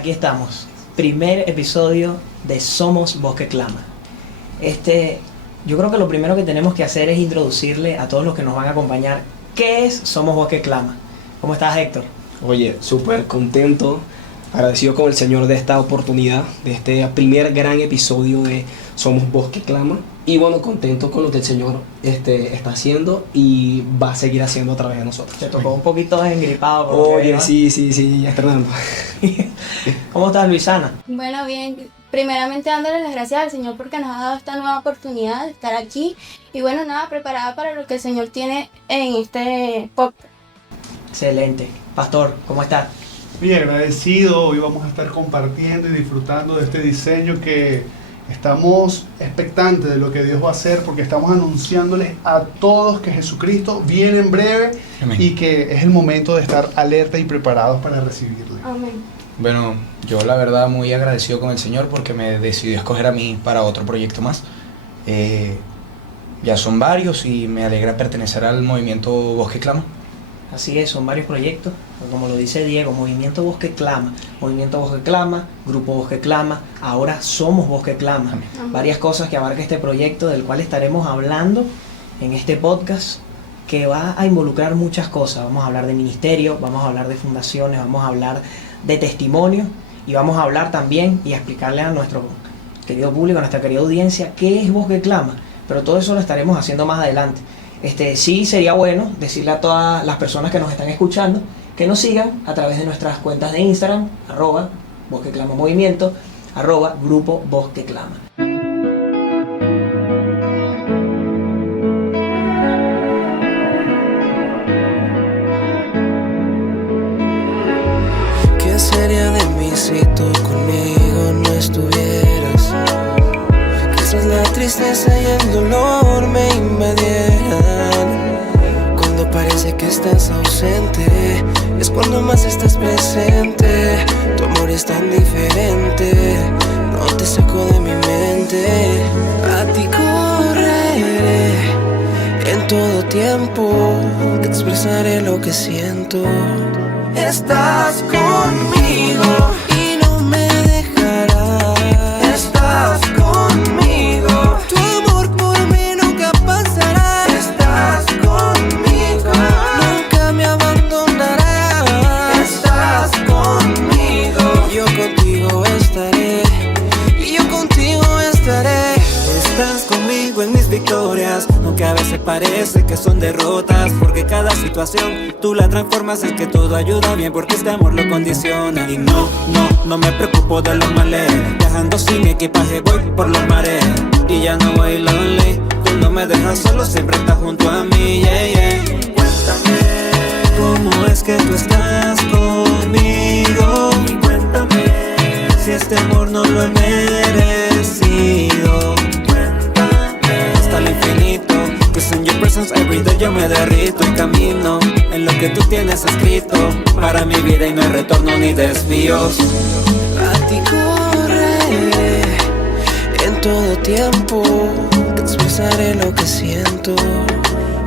aquí estamos. Primer episodio de Somos Voz que Clama. Yo creo que lo primero que tenemos que hacer es introducirle a todos los que nos van a acompañar qué es Somos Voz que Clama. ¿Cómo estás, Héctor? Oye, súper contento, agradecido con el Señor de esta oportunidad, de este primer gran episodio de Somos Voz que Clama. Y bueno, contento con lo que el Señor está haciendo y va a seguir haciendo a través de nosotros. Te tocó un poquito engripado. Oye, sí, externando. ¿Cómo estás, Luisana? Bueno, bien. Primeramente dándole las gracias al Señor porque nos ha dado esta nueva oportunidad de estar aquí. Y bueno, nada, preparada para lo que el Señor tiene en este podcast. Excelente. Pastor, ¿cómo estás? Bien, agradecido. Hoy vamos a estar compartiendo y disfrutando de este diseño que estamos expectantes de lo que Dios va a hacer, porque estamos anunciándoles a todos que Jesucristo viene en breve. Amén. Y que es el momento de estar alerta y preparados para recibirle. Amén. Bueno, yo la verdad muy agradecido con el Señor porque me decidió escoger a mí para otro proyecto más. Ya son varios y me alegra pertenecer al movimiento Voz que Clama. Así es, son varios proyectos, como lo dice Diego, Movimiento Voz que Clama, Movimiento Voz que Clama, Grupo Voz que Clama, ahora Somos Voz que Clama. Amén. Varias cosas que abarca este proyecto del cual estaremos hablando en este podcast, que va a involucrar muchas cosas. Vamos a hablar de ministerio, vamos a hablar de fundaciones, vamos a hablar de testimonio y vamos a hablar también y a explicarle a nuestro querido público, a nuestra querida audiencia, qué es Voz que Clama. Pero todo eso lo estaremos haciendo más adelante. Sí sería bueno decirle a todas las personas que nos están escuchando que nos sigan a través de nuestras cuentas de Instagram, @Voz que Clama Movimiento, @Grupo Voz que Clama. ¿Qué sería de mí si tú conmigo no estuvieras? Quizás la tristeza y el dolor me invadieran. Cuando parece que estás ausente, es cuando más estás presente. Tu amor es tan diferente, no te saco de mi mente. A ti correré en todo tiempo, te expresaré lo que siento. Estás conmigo y no me dejarás. Estás conmigo, tu amor por mí nunca pasará. Estás conmigo, nunca me abandonarás. Estás conmigo, yo contigo estaré. Y yo contigo estaré. Estás conmigo en mis victorias, aunque a veces parece que son derrotas, porque cada situación tú la transformas, es que todo ayuda bien, porque este amor lo condiciona. Y no me preocupo de los males, viajando sin equipaje voy por los mares. Y ya no voy lonely, tú no me dejas solo, siempre estás junto a mí, yeah. Cuéntame, ¿cómo es que tú estás conmigo? Y cuéntame, si este amor no lo he merecido. Hasta el infinito, cause in your presence every day yo me derrito y camino en lo que tú tienes escrito para mi vida, y no hay retorno ni desvíos. A ti correré en todo tiempo, te expresaré lo que siento.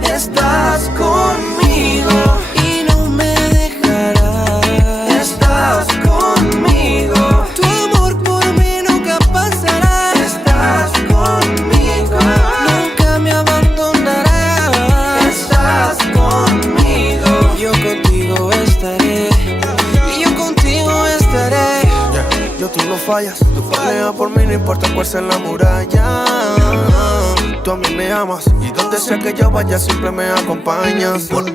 Estás conmigo y no me dejarás. Estás conmigo, tu amor por mí nunca pasará. Estás conmigo, nunca me abandonarás. Estás conmigo, yo contigo estaré. Y yo contigo estaré. Yo tú no fallas, tú peleas por mí, no importa cuál sea la muralla. Tú a mí me amas y donde sea que yo vaya siempre me acompañas. Por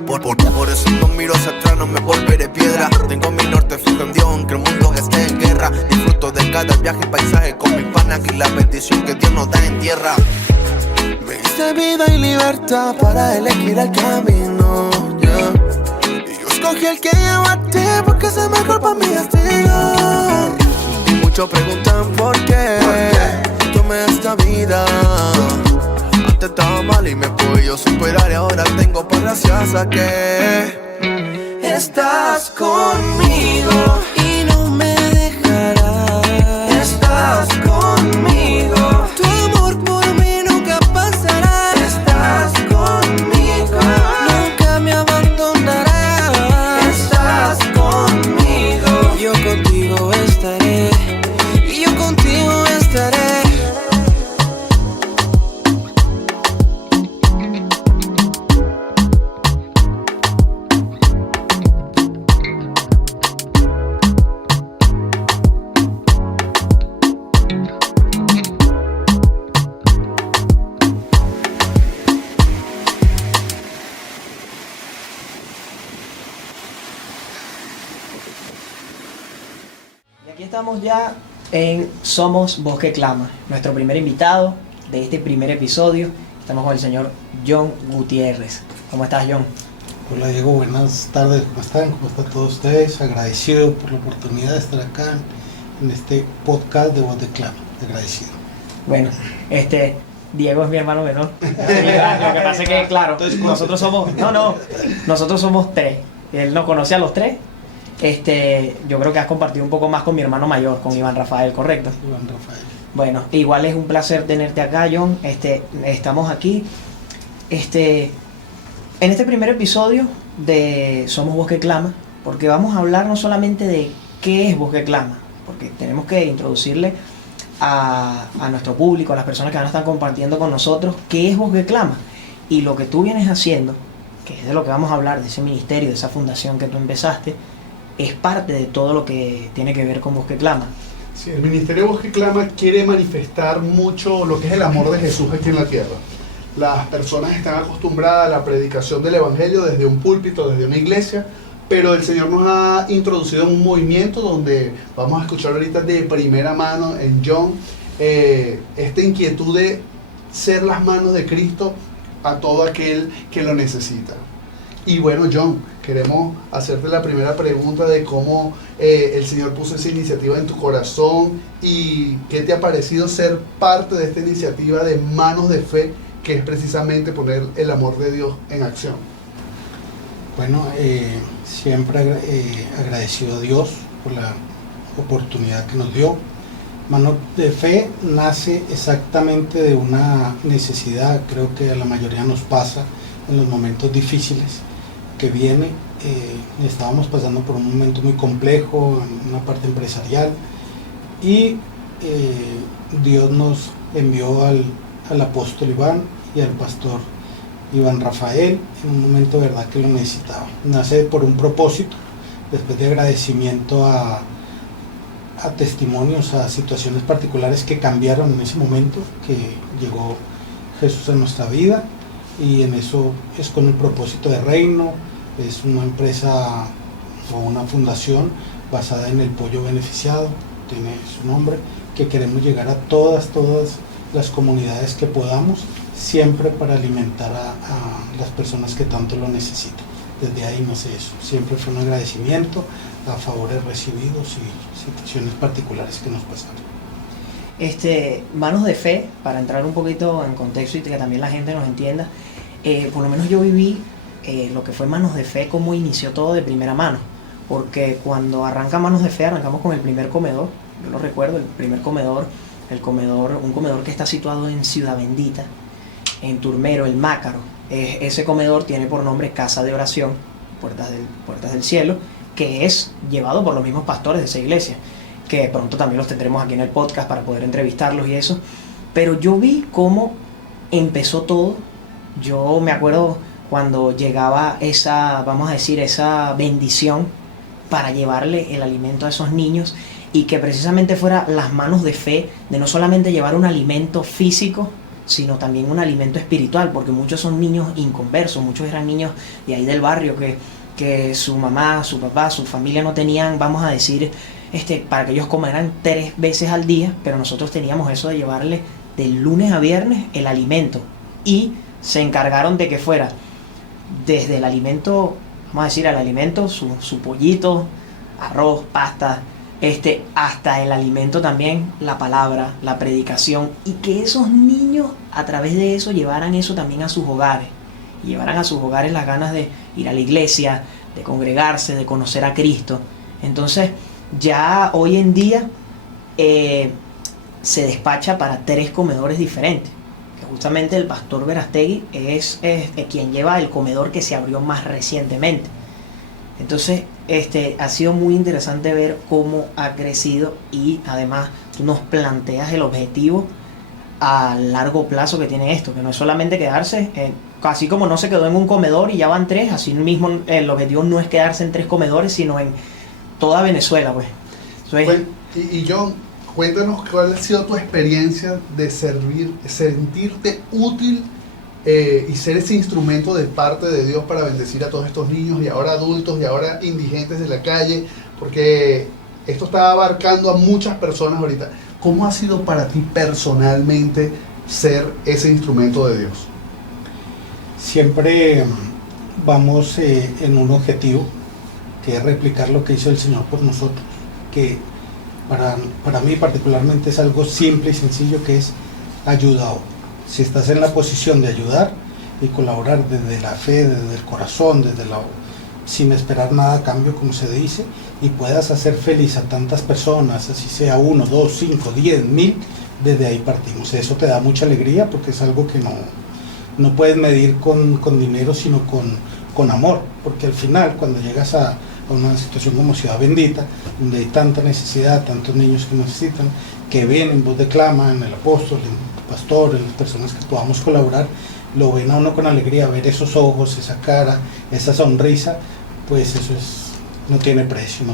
eso no miro hacia atrás, no me volveré piedra. Tengo mi norte fijo en Dios, aunque el mundo esté en guerra. Disfruto de cada viaje y paisaje con mi pana, y la bendición que Dios nos da en tierra. Me diste vida y libertad para elegir el camino, yeah. Y yo escogí el que llevarte porque es el mejor para mi destino. Y muchos preguntan por qué tomé esta vida. Antes estaba mal y me pude yo superar, y ahora tengo paz gracias a que estás conmigo y no me dejarás. Estás conmigo, tu amor por mí nunca pasará. Estás conmigo, nunca me abandonarás. Estás conmigo, yo contigo estaré. estamos ya en Somos Voz que Clama, nuestro primer invitado de este primer episodio. Estamos con el señor John Gutiérrez. ¿Cómo estás, John? Hola Diego, buenas tardes, ¿cómo están? ¿Cómo están todos ustedes? Agradecido por la oportunidad de estar acá en este podcast de Voz de Clama, agradecido. Bueno, Diego es mi hermano menor. Lo que pasa es que, claro, nosotros somos tres. Él nos conoce a los tres. Yo creo que has compartido un poco más con mi hermano mayor, con Iván Rafael, ¿correcto? Iván Rafael. Bueno, igual es un placer tenerte acá, John. Estamos aquí. En este primer episodio de Somos Voz que Clama, porque vamos a hablar no solamente de qué es Voz que Clama, porque tenemos que introducirle a nuestro público, a las personas que van a estar compartiendo con nosotros, qué es Voz que Clama. Y lo que tú vienes haciendo, que es de lo que vamos a hablar, de ese ministerio, de esa fundación que tú empezaste, es parte de todo lo que tiene que ver con Voz que Clama. Sí, el Ministerio Voz que Clama quiere manifestar mucho lo que es el amor de Jesús aquí en la tierra. Las personas están acostumbradas a la predicación del Evangelio desde un púlpito, desde una iglesia, pero el Señor nos ha introducido en un movimiento donde vamos a escuchar ahorita de primera mano en John esta inquietud de ser las manos de Cristo a todo aquel que lo necesita. Y bueno, John, queremos hacerte la primera pregunta de cómo el Señor puso esa iniciativa en tu corazón y qué te ha parecido ser parte de esta iniciativa de Manos de Fe, que es precisamente poner el amor de Dios en acción. Bueno, siempre agradecido a Dios por la oportunidad que nos dio. Manos de Fe nace exactamente de una necesidad, creo que a la mayoría nos pasa en los momentos difíciles que viene. Estábamos pasando por un momento muy complejo en una parte empresarial y Dios nos envió al apóstol Iván y al pastor Iván Rafael en un momento, verdad, que lo necesitaba. Nace por un propósito, después de agradecimiento a testimonios, a situaciones particulares que cambiaron en ese momento, que llegó Jesús a nuestra vida, y en eso es con el propósito de reino. Es una empresa o una fundación basada en el pollo beneficiado, tiene su nombre, que queremos llegar a todas las comunidades que podamos, siempre para alimentar a las personas que tanto lo necesitan. Desde ahí nace eso, siempre fue un agradecimiento a favores recibidos y situaciones particulares que nos pasaron. Manos de Fe, para entrar un poquito en contexto y que también la gente nos entienda, por lo menos yo viví lo que fue Manos de Fe, cómo inició todo de primera mano, porque cuando arranca Manos de Fe arrancamos con el primer comedor. Yo lo recuerdo, el primer comedor, un comedor que está situado en Ciudad Bendita, en Turmero, el Mácaro. Ese comedor tiene por nombre Casa de Oración, Puertas del Cielo, que es llevado por los mismos pastores de esa iglesia, que pronto también los tendremos aquí en el podcast para poder entrevistarlos y eso. Pero yo vi cómo empezó todo. Yo me acuerdo cuando llegaba esa bendición para llevarle el alimento a esos niños, y que precisamente fuera las manos de fe, de no solamente llevar un alimento físico, sino también un alimento espiritual, porque muchos son niños inconversos, muchos eran niños de ahí del barrio que su mamá, su papá, su familia no tenían, vamos a decir, para que ellos comieran 3 veces al día, pero nosotros teníamos eso de llevarle de lunes a viernes el alimento, y se encargaron de que fuera desde el alimento, vamos a decir, al alimento, su pollito, arroz, pasta, hasta el alimento también, la palabra, la predicación, y que esos niños a través de eso llevaran eso también a sus hogares, y llevaran a sus hogares las ganas de ir a la iglesia, de congregarse, de conocer a Cristo. Entonces ya hoy en día se despacha para 3 comedores diferentes, que justamente el pastor Verastegui es quien lleva el comedor que se abrió más recientemente. Entonces ha sido muy interesante ver cómo ha crecido, y además tú nos planteas el objetivo a largo plazo que tiene esto, que no es solamente quedarse, así como no se quedó en un comedor y ya van 3, así mismo el objetivo no es quedarse en 3 comedores, sino en toda Venezuela, pues. Entonces, y John, cuéntanos cuál ha sido tu experiencia de sentirte útil y ser ese instrumento de parte de Dios para bendecir a todos estos niños y ahora adultos y ahora indigentes de la calle, porque esto está abarcando a muchas personas ahorita. ¿Cómo ha sido para ti personalmente ser ese instrumento de Dios? Siempre vamos en un objetivo, que es replicar lo que hizo el Señor por nosotros, que para mí particularmente es algo simple y sencillo, que es ayuda. Si estás en la posición de ayudar y colaborar desde la fe, desde el corazón, sin esperar nada a cambio, como se dice, y puedas hacer feliz a tantas personas, así sea 1, 2, 5, 10, 1000, desde ahí partimos. Eso te da mucha alegría, porque es algo que no puedes medir con dinero, sino con amor, porque al final, cuando llegas a una situación como Ciudad Bendita, donde hay tanta necesidad, tantos niños que necesitan, que ven en Voz de Clama, en el apóstol, en el pastor, en las personas que podamos colaborar, lo ven a uno con alegría, ver esos ojos, esa cara, esa sonrisa, pues eso no tiene precio.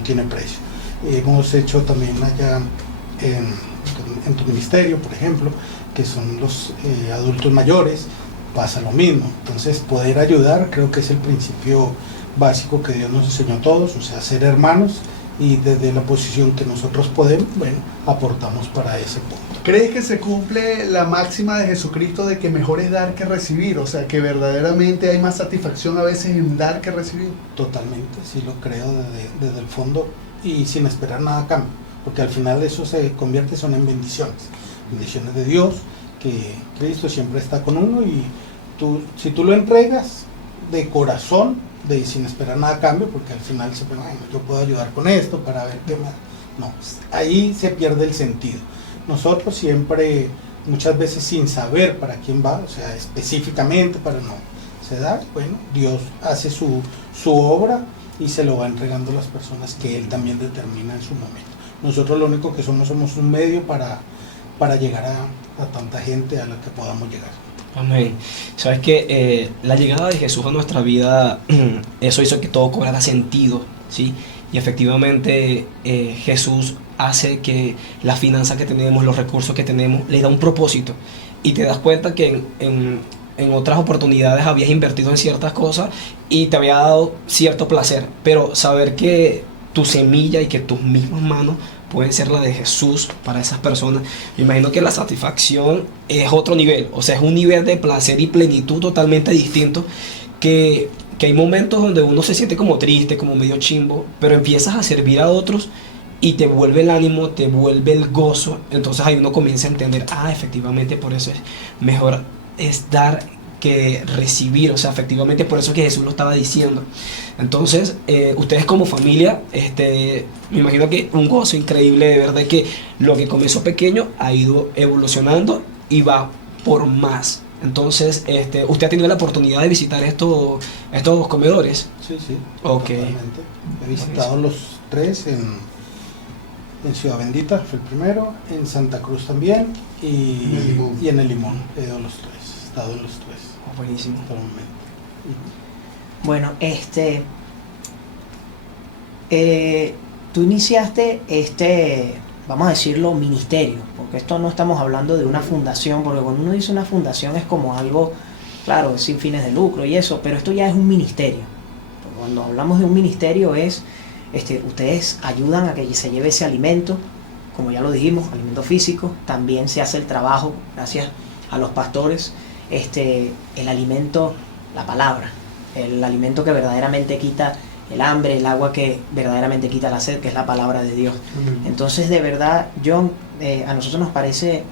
Hemos hecho también allá en tu ministerio, por ejemplo, que son los adultos mayores, pasa lo mismo. Entonces, poder ayudar creo que es el principio básico que Dios nos enseñó a todos, o sea, ser hermanos, y desde la posición que nosotros podemos, aportamos para ese punto. ¿Crees que se cumple la máxima de Jesucristo de que mejor es dar que recibir? O sea, que verdaderamente hay más satisfacción a veces en dar que recibir. Totalmente, sí lo creo desde el fondo y sin esperar nada a cambio, porque al final eso se convierte en bendiciones de Dios, que Cristo siempre está con uno, y si tú lo entregas de corazón, sin esperar nada a cambio, porque al final yo puedo ayudar con esto para ver qué más. No, ahí se pierde el sentido. Nosotros siempre, muchas veces sin saber para quién va, o sea, específicamente para se da, Dios hace su obra y se lo va entregando a las personas que Él también determina en su momento. Nosotros lo único que somos un medio para llegar a tanta gente a la que podamos llegar. Amén. Sabes que la llegada de Jesús a nuestra vida, eso hizo que todo cobrara sentido, ¿sí? Y efectivamente Jesús hace que la finanza que tenemos, los recursos que tenemos, le da un propósito. Y te das cuenta que en otras oportunidades habías invertido en ciertas cosas y te había dado cierto placer, pero saber que tu semilla y que tus mismas manos pueden ser la de Jesús para esas personas, me imagino que la satisfacción es otro nivel, o sea, es un nivel de placer y plenitud totalmente distinto, que hay momentos donde uno se siente como triste, como medio chimbo, pero empiezas a servir a otros y te vuelve el ánimo, te vuelve el gozo. Entonces ahí uno comienza a entender, efectivamente por eso es mejor es dar que recibir, o sea, efectivamente por eso que Jesús lo estaba diciendo. Entonces, ustedes como familia, me imagino que un gozo increíble de ver de que lo que comenzó pequeño ha ido evolucionando y va por más. Entonces, ¿usted ha tenido la oportunidad de visitar estos comedores? Sí, Okay. Totalmente. He visitado los 3 en Ciudad Bendita, fue el primero, en Santa Cruz también, y en el Limón. He ido a los 3, he estado en los 3. Buenísimo. Hasta el momento. Bueno, tú iniciaste vamos a decirlo, ministerio, porque esto no estamos hablando de una fundación, porque cuando uno dice una fundación es como algo, claro, sin fines de lucro y eso, pero esto ya es un ministerio. Cuando hablamos de un ministerio es, ustedes ayudan a que se lleve ese alimento, como ya lo dijimos, alimento físico, también se hace el trabajo, gracias a los pastores, el alimento, la palabra, el alimento que verdaderamente quita el hambre, el agua que verdaderamente quita la sed, que es la palabra de Dios. Entonces, de verdad, John, a nosotros nos parece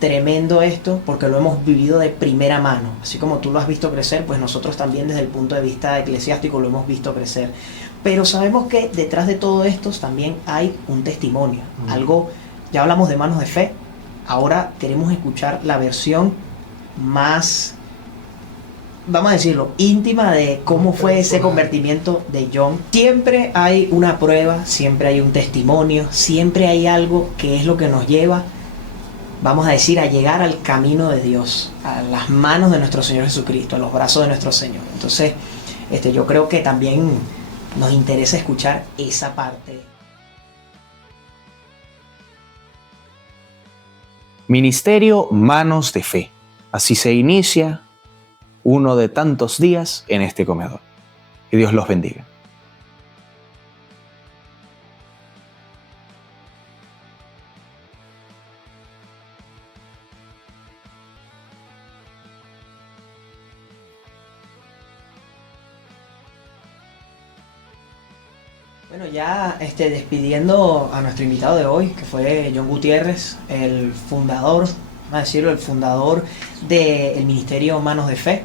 tremendo esto, porque lo hemos vivido de primera mano. Así como tú lo has visto crecer, pues nosotros también desde el punto de vista eclesiástico lo hemos visto crecer. Pero sabemos que detrás de todo esto también hay un testimonio, algo, ya hablamos de manos de fe, ahora queremos escuchar la versión más, vamos a decirlo, íntima de cómo fue ese convertimiento de John. Siempre hay una prueba, siempre hay un testimonio, siempre hay algo que es lo que nos lleva, vamos a decir, a llegar al camino de Dios, a las manos de nuestro Señor Jesucristo, a los brazos de nuestro Señor. Entonces, yo creo que también nos interesa escuchar esa parte. Ministerio Manos de Fe. Así se inicia uno de tantos días en este comedor. Que Dios los bendiga. Bueno, ya despidiendo a nuestro invitado de hoy, que fue John Gutiérrez, el fundador, vamos a decirlo, el fundador del Ministerio Manos de Fe.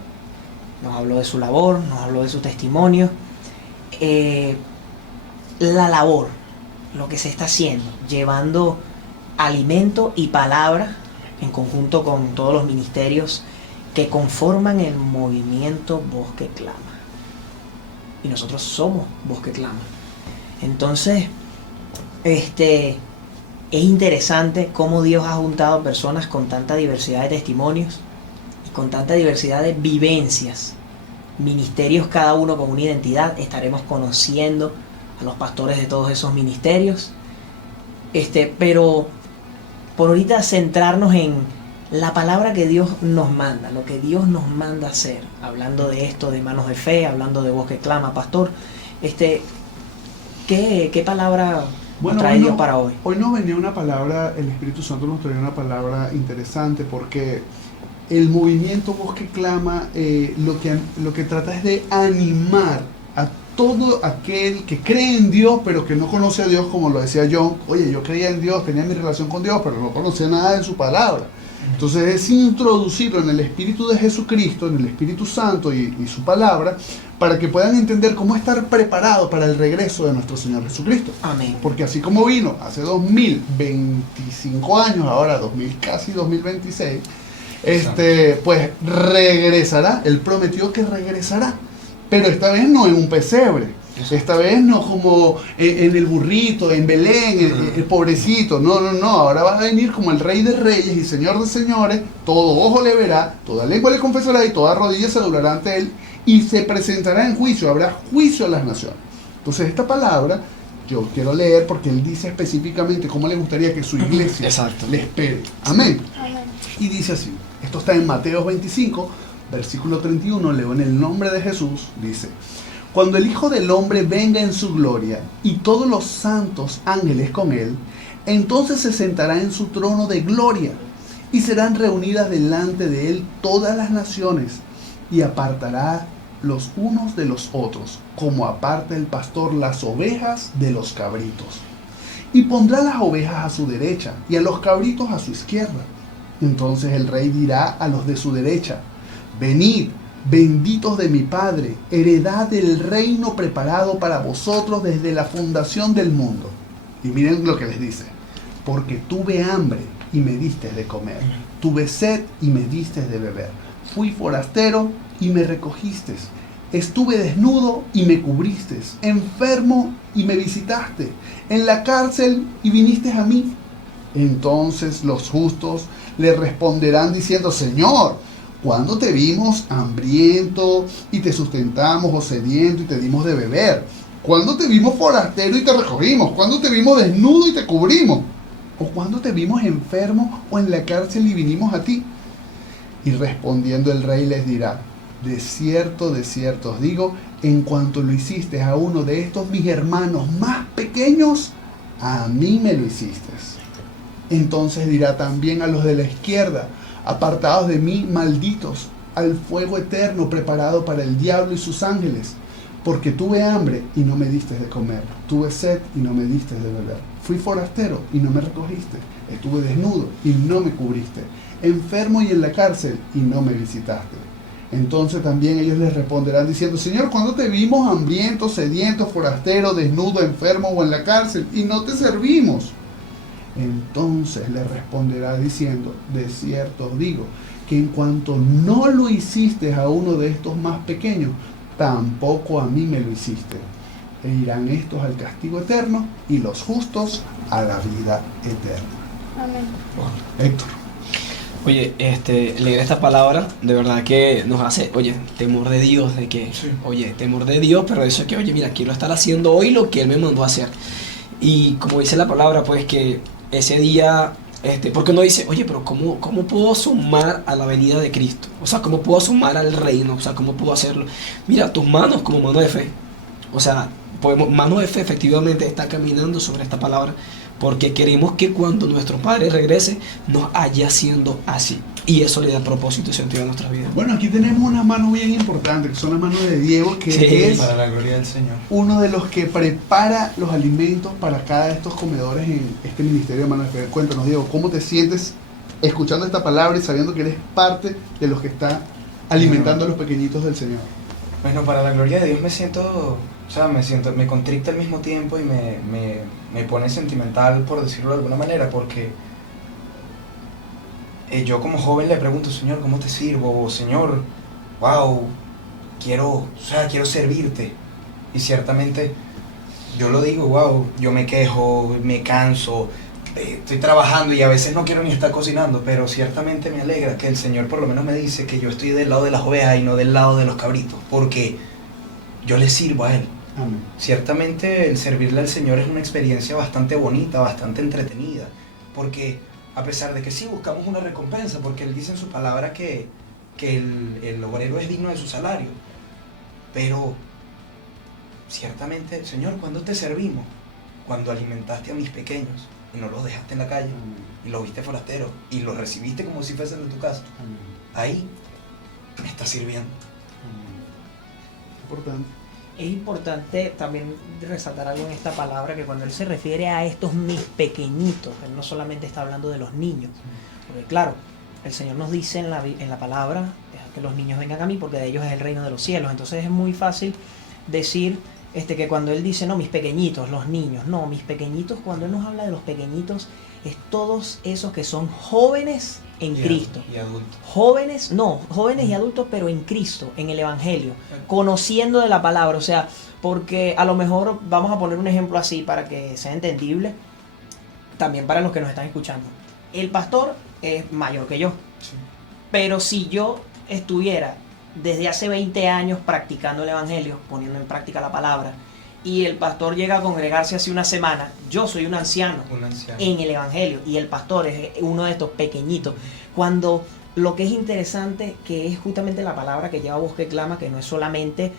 Nos habló de su labor, nos habló de su testimonio. La labor, lo que se está haciendo, llevando alimento y palabra en conjunto con todos los ministerios que conforman el movimiento Voz que Clama. Y nosotros somos Voz que Clama. Entonces, es interesante cómo Dios ha juntado personas con tanta diversidad de testimonios y con tanta diversidad de vivencias. Ministerios cada uno con una identidad. Estaremos conociendo a los pastores de todos esos ministerios. Pero por ahorita centrarnos en la palabra que Dios nos manda, lo que Dios nos manda hacer. Hablando de esto, de Manos de Fe, hablando de Voz que Clama, pastor. ¿Qué palabra trae Dios para hoy? Hoy nos venía una palabra, el Espíritu Santo nos traía una palabra interesante, porque el movimiento Voz que Clama lo que trata es de animar a todo aquel que cree en Dios, pero que no conoce a Dios, como lo decía John. Oye, yo creía en Dios, tenía mi relación con Dios, pero no conocía nada de su palabra. Entonces es introducirlo en el Espíritu de Jesucristo, en el Espíritu Santo y su palabra, para que puedan entender cómo estar preparados para el regreso de nuestro Señor Jesucristo. Amén. Porque así como vino hace 2025 años, ahora casi 2026, pues regresará. Él prometió que regresará, pero esta vez no en un pesebre. Esta vez no como en el burrito, en Belén, el pobrecito. No. Ahora va a venir como el Rey de Reyes y Señor de Señores. Todo ojo le verá, toda lengua le confesará y toda rodilla se doblará ante él. Y se presentará en juicio, habrá juicio a las naciones. Entonces esta palabra yo quiero leer porque él dice específicamente cómo le gustaría que su iglesia le espere. Amén. Y dice así, esto está en Mateo 25, versículo 31, leo en el nombre de Jesús, dice: cuando el Hijo del Hombre venga en su gloria y todos los santos ángeles con él, entonces se sentará en su trono de gloria y serán reunidas delante de él todas las naciones, y apartará los unos de los otros, como aparta el pastor las ovejas de los cabritos. Y pondrá las ovejas a su derecha y a los cabritos a su izquierda. Entonces el rey dirá a los de su derecha: venid, benditos de mi Padre, heredad del reino preparado para vosotros desde la fundación del mundo. Y miren lo que les dice: porque tuve hambre y me diste de comer, tuve sed y me diste de beber, fui forastero y me recogiste, estuve desnudo y me cubriste, enfermo y me visitaste, en la cárcel y viniste a mí. Entonces los justos le responderán diciendo: Señor, ¿cuándo te vimos hambriento y te sustentamos, o sediento y te dimos de beber? ¿Cuándo te vimos forastero y te recogimos? ¿Cuándo te vimos desnudo y te cubrimos? ¿O cuándo te vimos enfermo o en la cárcel y vinimos a ti? Y respondiendo el rey les dirá: de cierto os digo, en cuanto lo hiciste a uno de estos mis hermanos más pequeños, a mí me lo hiciste. Entonces dirá también a los de la izquierda: apartados de mí, malditos, al fuego eterno preparado para el diablo y sus ángeles, porque tuve hambre y no me diste de comer, tuve sed y no me diste de beber, fui forastero y no me recogiste, estuve desnudo y no me cubriste, enfermo y en la cárcel y no me visitaste. Entonces también ellos les responderán diciendo: Señor, ¿cuándo te vimos hambriento, sediento, forastero, desnudo, enfermo o en la cárcel y no te servimos? Entonces le responderá diciendo: de cierto os digo, que en cuanto no lo hiciste a uno de estos más pequeños, tampoco a mí me lo hiciste. E irán estos al castigo eterno y los justos a la vida eterna. Amén. Héctor. Oye, leer esta palabra de verdad que nos hace, temor de Dios, temor de Dios, pero eso es que, mira, quiero estar haciendo hoy lo que Él me mandó a hacer. Y como dice la palabra, pues que ese día, porque uno dice: pero ¿cómo puedo sumar a la venida de Cristo? O sea, ¿cómo puedo sumar al reino? O sea, ¿cómo puedo hacerlo? Mira, tus manos como mano de fe. O sea, mano de fe efectivamente está caminando sobre esta palabra, porque queremos que cuando nuestro Padre regrese nos haya siendo así. Y eso le da propósito y sentido a nuestra vida. Bueno, aquí tenemos una mano bien importante, que son las manos de Diego, que Sí, es Para la gloria del Señor. uno de los que prepara los alimentos para cada de estos comedores en este ministerio de Manos de Fe. Cuéntanos, Diego, ¿cómo te sientes escuchando esta palabra y sabiendo que eres parte de los que está alimentando a los pequeñitos del Señor? Bueno, para la gloria de Dios me contricta al mismo tiempo y me pone sentimental, por decirlo de alguna manera, porque yo como joven le pregunto, Señor, ¿cómo te sirvo? O, Señor, wow, quiero servirte. Y ciertamente yo lo digo, wow, yo me quejo, me canso, estoy trabajando y a veces no quiero ni estar cocinando, pero ciertamente me alegra que el Señor por lo menos me dice que yo estoy del lado de las ovejas y no del lado de los cabritos, porque yo le sirvo a Él. Amén. Ciertamente el servirle al Señor es una experiencia bastante bonita, bastante entretenida, porque a pesar de que sí buscamos una recompensa, porque Él dice en su palabra que el obrero es digno de su salario, pero ciertamente, Señor, ¿cuándo te servimos? Cuando alimentaste a mis pequeños y no los dejaste en la calle y los viste forasteros y los recibiste como si fuesen de tu casa. Ahí me estás sirviendo. Importante. Es importante también resaltar algo en esta palabra, que cuando él se refiere a estos mis pequeñitos, él no solamente está hablando de los niños, porque claro, el Señor nos dice en la palabra que los niños vengan a mí porque de ellos es el reino de los cielos. Entonces es muy fácil decir que cuando él dice, no, mis pequeñitos, los niños, no, mis pequeñitos, cuando él nos habla de los pequeñitos, es todos esos que son jóvenes en Cristo. Y adultos. Jóvenes y adultos, pero en Cristo, en el Evangelio, conociendo de la palabra. O sea, porque a lo mejor vamos a poner un ejemplo así para que sea entendible, también para los que nos están escuchando. El pastor es mayor que yo, Sí. pero si yo estuviera desde hace 20 años practicando el Evangelio, poniendo en práctica la palabra, y el pastor llega a congregarse hace una semana, yo soy un anciano Un anciano. en el Evangelio y el pastor es uno de estos pequeñitos. Cuando lo que es interesante, que es justamente la palabra que lleva Voz que Clama, que no es solamente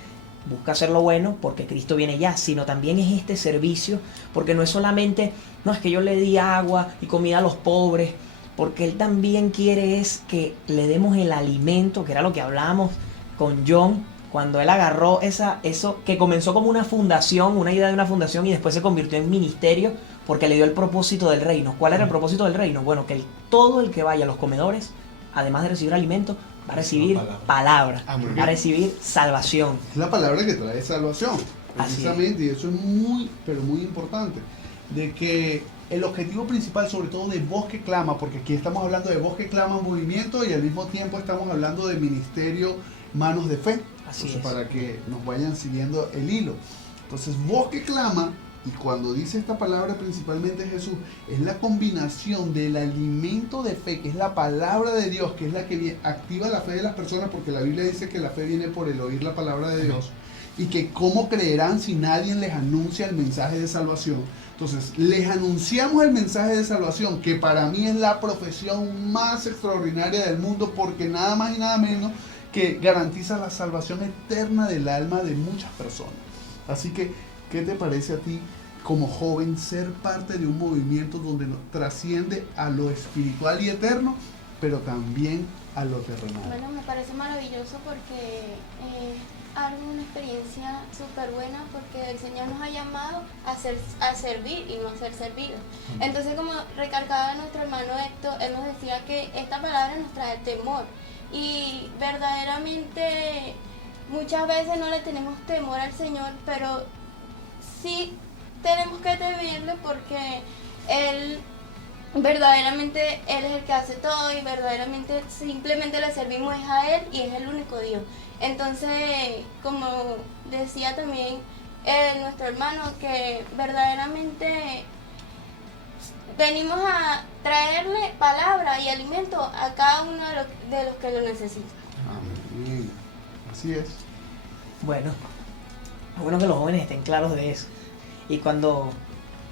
busca hacer lo bueno porque Cristo viene ya, sino también es este servicio, porque no es solamente, no es que yo le di agua y comida a los pobres, porque Él también quiere es que le demos el alimento, que era lo que hablábamos con John, cuando él agarró eso que comenzó como una fundación, una idea de una fundación, y después se convirtió en ministerio porque le dio el propósito del reino. ¿Cuál era el propósito del reino? Bueno, que todo el que vaya a los comedores, además de recibir alimento, va a recibir palabra, Amén. va a recibir salvación. Es la palabra que trae salvación, Así precisamente, y eso es muy, pero muy importante, de que el objetivo principal, sobre todo de Voz que Clama, porque aquí estamos hablando de Voz que Clama Movimiento y al mismo tiempo estamos hablando de Ministerio Manos de Fe. Así Entonces, es. para que nos vayan siguiendo el hilo. Entonces, Voz que Clama, y cuando dice esta palabra principalmente Jesús, es la combinación del alimento de fe, que es la palabra de Dios, que es la que activa la fe de las personas, porque la Biblia dice que la fe viene por el oír la palabra de Dios, y que cómo creerán si nadie les anuncia el mensaje de salvación. Entonces, les anunciamos el mensaje de salvación, que para mí es la profesión más extraordinaria del mundo, porque nada más y nada menos que garantiza la salvación eterna del alma de muchas personas. Así que, ¿qué te parece a ti como joven ser parte de un movimiento donde trasciende a lo espiritual y eterno, pero también a lo terrenal? Bueno, me parece maravilloso porque una experiencia súper buena, porque el Señor nos ha llamado a servir y no a ser servidos. Entonces, como recalcaba nuestro hermano Héctor, él nos decía que esta palabra nos trae temor, y verdaderamente muchas veces no le tenemos temor al Señor, pero sí tenemos que temerle, porque Él verdaderamente Él es el que hace todo, y verdaderamente simplemente le servimos es a Él, y es el único Dios. Entonces, como decía también nuestro hermano, que verdaderamente venimos a traerle palabra y alimento a cada uno de los que lo necesitan. Amén. Así es. Bueno, es bueno que los jóvenes estén claros de eso. Y cuando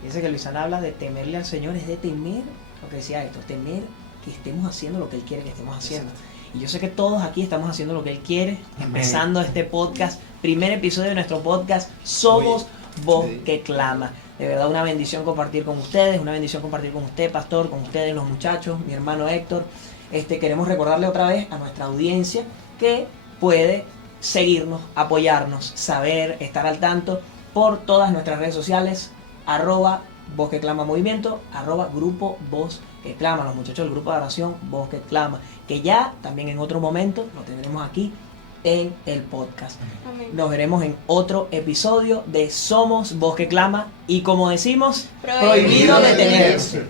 dice que Luisana habla de temerle al Señor, es de temer, lo que decía esto, temer que estemos haciendo lo que Él quiere que estemos haciendo. Y yo sé que todos aquí estamos haciendo lo que Él quiere, empezando este podcast, primer episodio de nuestro podcast, Somos Voz Sí. que Clama. De verdad una bendición compartir con ustedes, una bendición compartir con usted, pastor, con ustedes los muchachos, mi hermano Héctor. Queremos recordarle otra vez a nuestra audiencia que puede seguirnos, apoyarnos, saber, estar al tanto por todas nuestras redes sociales, @Voz que Clama Movimiento, @Grupo Voz que Clama, los muchachos del grupo de oración Voz que Clama, que ya también en otro momento lo tendremos aquí en el podcast. Amén. Nos veremos en otro episodio de Somos Voz que Clama y como decimos, Prohibido detenerse.